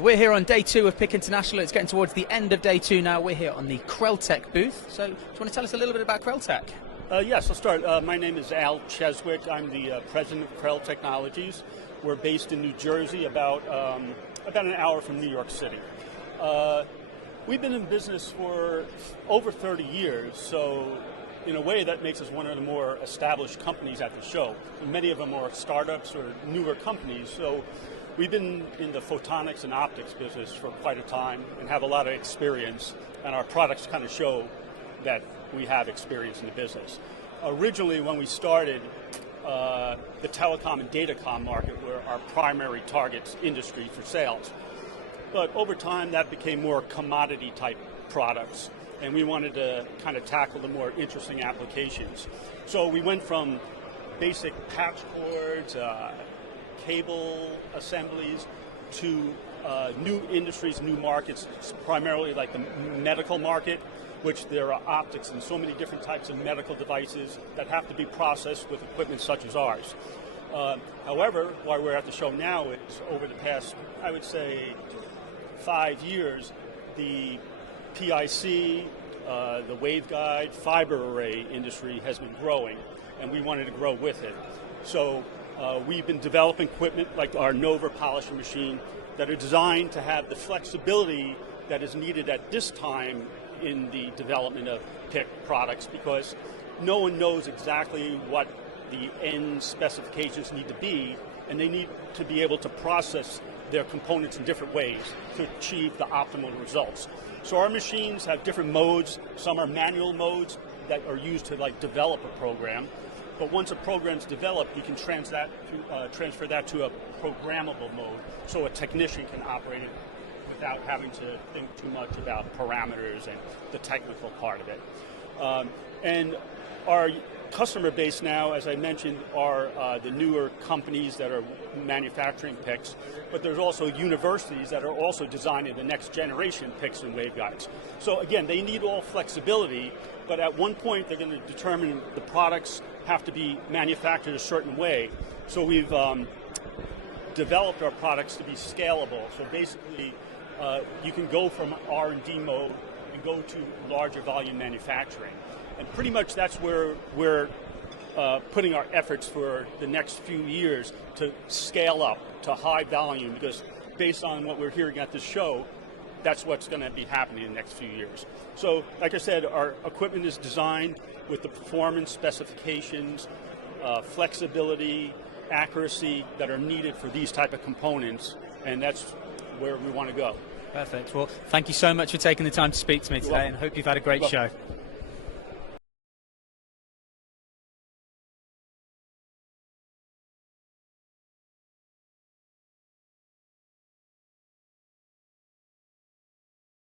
So we're here on day 2 of PIC International. It's getting towards the end of day 2 now. We're here on the KrellTech booth. So do you want to tell us a little bit about KrellTech? Yes, I'll start. My name is Al Cheswick. I'm the president of Krell Technologies. We're based in New Jersey, about an hour from New York City. We've been in business for over 30 years, so in a way that makes us one of the more established companies at the show. Many of them are startups or newer companies, so we've been in the photonics and optics business for quite a time and have a lot of experience, and our products kind of show that we have experience in the business. Originally, when we started, the telecom and datacom market were our primary target industry for sales. But over time, that became more commodity type products, and we wanted to kind of tackle the more interesting applications. So we went from basic patch cords, cable assemblies, to new industries, new markets, primarily like the medical market, which there are optics and so many different types of medical devices that have to be processed with equipment such as ours. However, why we're at the show now is over the past, I would say, 5 years, the PIC, the waveguide, fiber array industry has been growing, and we wanted to grow with it. So we've been developing equipment like our Nova polishing machine that are designed to have the flexibility that is needed at this time in the development of PIC products, because no one knows exactly what the end specifications need to be, and they need to be able to process their components in different ways to achieve the optimal results. So our machines have different modes. Some are manual modes that are used to develop a program, but once a program's developed, you can transfer that to a programmable mode, so a technician can operate it without having to think too much about parameters and the technical part of it. And our customer base now, as I mentioned, are the newer companies that are manufacturing PICs, but there's also universities that are also designing the next generation PICs and waveguides. So again, they need all flexibility, but at one point they're going to determine the products have to be manufactured a certain way. So we've developed our products to be scalable. So basically, you can go from R&D mode and go to larger volume manufacturing. And pretty much that's where we're putting our efforts for the next few years to scale up to high volume, because based on what we're hearing at this show, that's what's going to be happening in the next few years. So like I said, our equipment is designed with the performance specifications, flexibility, accuracy that are needed for these type of components, and that's where we want to go. Perfect. Well, thank you so much for taking the time to speak to me today, and hope you've had a great show.